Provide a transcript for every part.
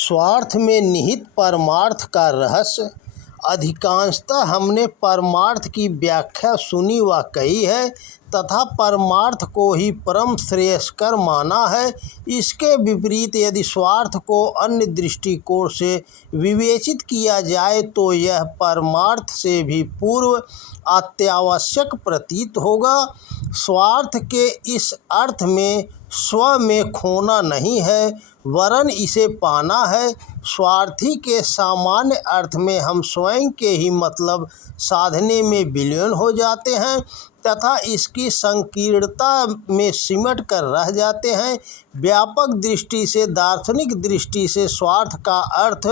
स्वार्थ में निहित परमार्थ का रहस्य। अधिकांशतः हमने परमार्थ की व्याख्या सुनी व कही है तथा परमार्थ को ही परम श्रेयस्कर माना है। इसके विपरीत यदि स्वार्थ को अन्य दृष्टिकोण से विवेचित किया जाए तो यह परमार्थ से भी पूर्व अत्यावश्यक प्रतीत होगा। स्वार्थ के इस अर्थ में स्व में खोना नहीं है वरन इसे पाना है। स्वार्थी के सामान्य अर्थ में हम स्वयं के ही मतलब साधने में विलीन हो जाते हैं तथा इसकी संकीर्णता में सिमट कर रह जाते हैं। व्यापक दृष्टि से, दार्शनिक दृष्टि से स्वार्थ का अर्थ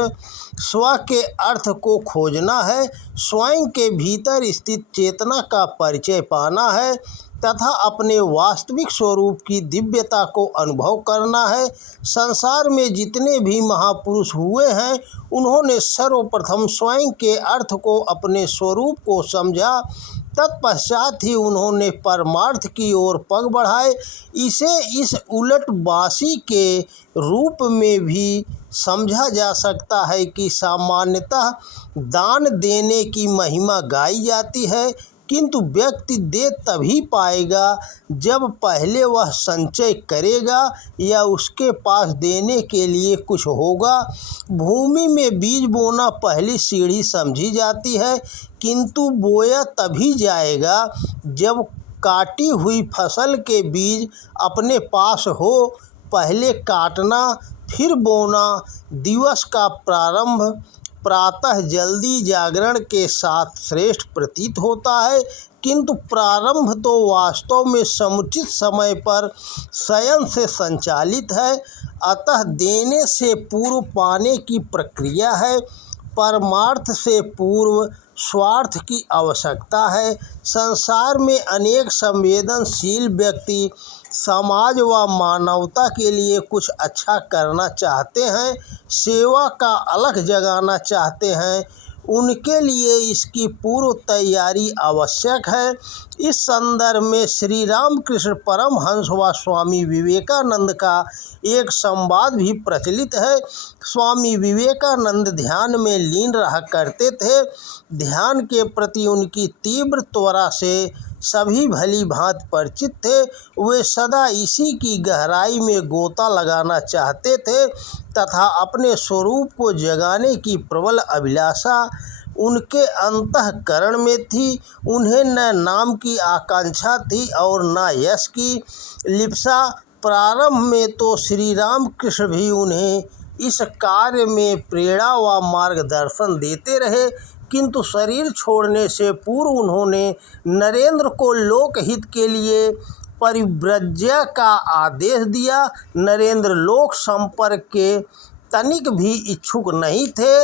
स्व के अर्थ को खोजना है, स्वयं के भीतर स्थित चेतना का परिचय पाना है तथा अपने वास्तविक स्वरूप की दिव्यता को अनुभव करना है। संसार में जितने भी महापुरुष हुए हैं उन्होंने सर्वप्रथम स्वयं के अर्थ को, अपने स्वरूप को समझा, तत्पश्चात ही उन्होंने परमार्थ की ओर पग बढ़ाए। इसे इस उलट बांसी के रूप में भी समझा जा सकता है कि सामान्यतः दान देने की महिमा गाई जाती है किंतु व्यक्ति दे तभी पाएगा जब पहले वह संचय करेगा या उसके पास देने के लिए कुछ होगा। भूमि में बीज बोना पहली सीढ़ी समझी जाती है किंतु बोया तभी जाएगा जब काटी हुई फसल के बीज अपने पास हो। पहले काटना फिर बोना दिवस का प्रारंभ प्रातः जल्दी जागरण के साथ श्रेष्ठ प्रतीत होता है किंतु प्रारंभ तो वास्तव में समुचित समय पर शयन से संचालित है। अतः देने से पूर्व पाने की प्रक्रिया है। परमार्थ से पूर्व स्वार्थ की आवश्यकता है। संसार में अनेक संवेदनशील व्यक्ति समाज व मानवता के लिए कुछ अच्छा करना चाहते हैं, सेवा का अलख जगाना चाहते हैं। उनके लिए इसकी पूर्व तैयारी आवश्यक है। इस संदर्भ में श्री रामकृष्ण परमहंस व स्वामी विवेकानंद का एक संवाद भी प्रचलित है। स्वामी विवेकानंद ध्यान में लीन रहा करते थे। ध्यान के प्रति उनकी तीव्र त्वरा से सभी भली भांति परिचित थे। वे सदा इसी की गहराई में गोता लगाना चाहते थे तथा अपने स्वरूप को जगाने की प्रबल अभिलाषा उनके अंतःकरण में थी। उन्हें न नाम की आकांक्षा थी और न यश की लिप्सा। प्रारंभ में तो श्री रामकृष्ण भी उन्हें इस कार्य में प्रेरणा व मार्गदर्शन देते रहे किंतु शरीर छोड़ने से पूर्व उन्होंने नरेंद्र को लोकहित के लिए परिव्रज्य का आदेश दिया। नरेंद्र लोक संपर्क के तनिक भी इच्छुक नहीं थे।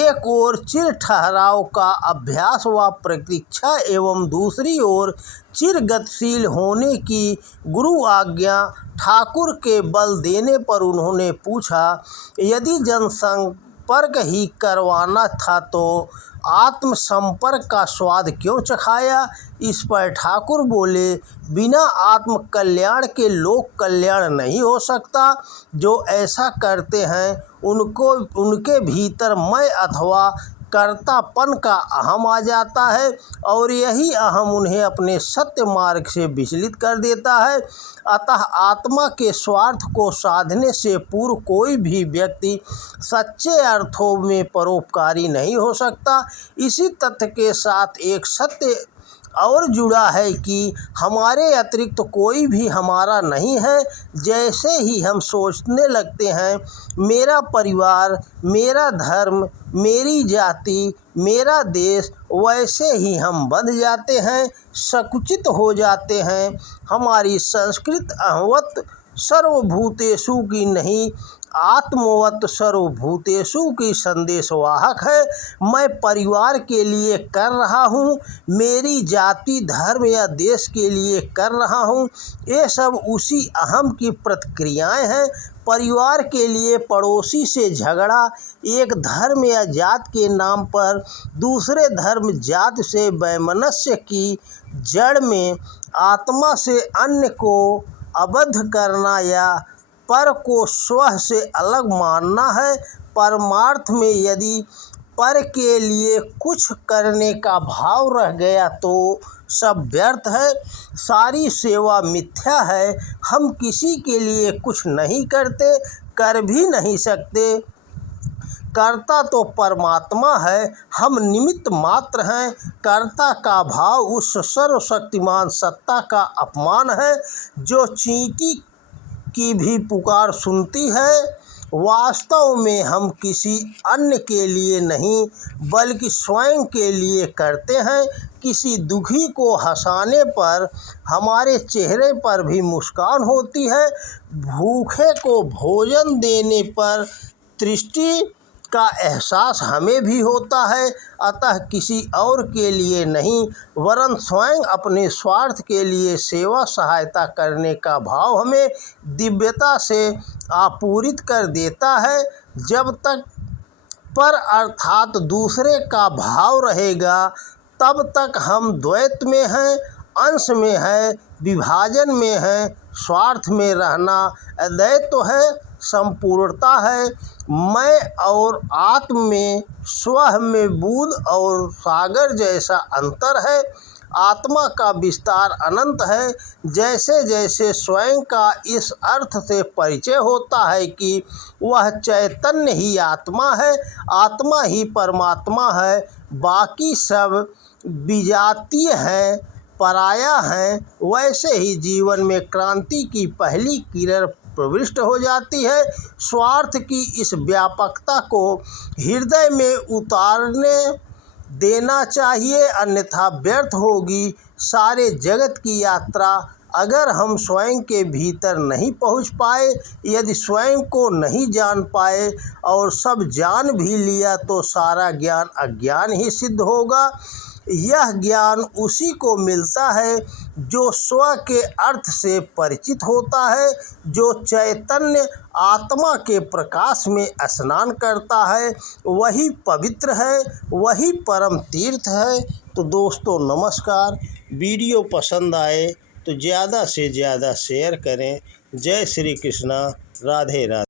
एक ओर चिर ठहराव का अभ्यास व प्रतीक्षा एवं दूसरी ओर चिर गतिशील होने की गुरु आज्ञा ठाकुर के बल देने पर उन्होंने पूछा, यदि जनसंपर्क ही करवाना था तो आत्म संपर्क का स्वाद क्यों चखाया। इस पर ठाकुर बोले, बिना आत्म कल्याण के लोक कल्याण नहीं हो सकता। जो ऐसा करते हैं उनके भीतर मैं अथवा कर्तापन का अहम आ जाता है और यही अहम उन्हें अपने सत्य मार्ग से विचलित कर देता है। अतः आत्मा के स्वार्थ को साधने से पूर्व कोई भी व्यक्ति सच्चे अर्थों में परोपकारी नहीं हो सकता। इसी तथ्य के साथ एक सत्य और जुड़ा है कि हमारे अतिरिक्त कोई भी हमारा नहीं है। जैसे ही हम सोचने लगते हैं मेरा परिवार, मेरा धर्म, मेरी जाति, मेरा देश, वैसे ही हम बंध जाते हैं, संकुचित हो जाते हैं। हमारी संस्कृत अहंवत सर्वभूतेषु की नहीं, आत्मवत सर्वभूतेषु की संदेशवाहक है। मैं परिवार के लिए कर रहा हूँ, मेरी जाति, धर्म या देश के लिए कर रहा हूँ, ये सब उसी अहम की प्रतिक्रियाएं हैं। परिवार के लिए पड़ोसी से झगड़ा, एक धर्म या जात के नाम पर दूसरे धर्म जात से वैमनस्य की जड़ में आत्मा से अन्य को अबद्ध करना या पर को स्व से अलग मानना है। परमार्थ में यदि पर के लिए कुछ करने का भाव रह गया तो सब व्यर्थ है, सारी सेवा मिथ्या है। हम किसी के लिए कुछ नहीं करते, कर भी नहीं सकते। कर्ता तो परमात्मा है, हम निमित्त मात्र हैं। कर्ता का भाव उस सर्वशक्तिमान सत्ता का अपमान है जो चींटी की भी पुकार सुनती है। वास्तव में हम किसी अन्य के लिए नहीं बल्कि स्वयं के लिए करते हैं। किसी दुखी को हंसाने पर हमारे चेहरे पर भी मुस्कान होती है, भूखे को भोजन देने पर तृष्टि का एहसास हमें भी होता है। अतः किसी और के लिए नहीं वरन स्वयं अपने स्वार्थ के लिए सेवा सहायता करने का भाव हमें दिव्यता से आपूरित कर देता है। जब तक पर अर्थात दूसरे का भाव रहेगा तब तक हम द्वैत में हैं, अंश में हैं, विभाजन में हैं। स्वार्थ में रहना अद्वैत है, संपूर्णता है। मैं और आत्म में, स्व में बुद्ध और सागर जैसा अंतर है। आत्मा का विस्तार अनंत है। जैसे जैसे स्वयं का इस अर्थ से परिचय होता है कि वह चैतन्य ही आत्मा है, आत्मा ही परमात्मा है, बाकी सब विजातीय हैं, पराया हैं, वैसे ही जीवन में क्रांति की पहली किरण प्रविष्ट हो जाती है। स्वार्थ की इस व्यापकता को हृदय में उतारने देना चाहिए, अन्यथा व्यर्थ होगी सारे जगत की यात्रा। अगर हम स्वयं के भीतर नहीं पहुंच पाए, यदि स्वयं को नहीं जान पाए और सब जान भी लिया तो सारा ज्ञान अज्ञान ही सिद्ध होगा। यह ज्ञान उसी को मिलता है जो स्व के अर्थ से परिचित होता है, जो चैतन्य आत्मा के प्रकाश में स्नान करता है। वही पवित्र है, वही परम तीर्थ है। तो दोस्तों नमस्कार। वीडियो पसंद आए तो ज़्यादा से ज़्यादा शेयर करें। जय श्री कृष्णा। राधे राधे।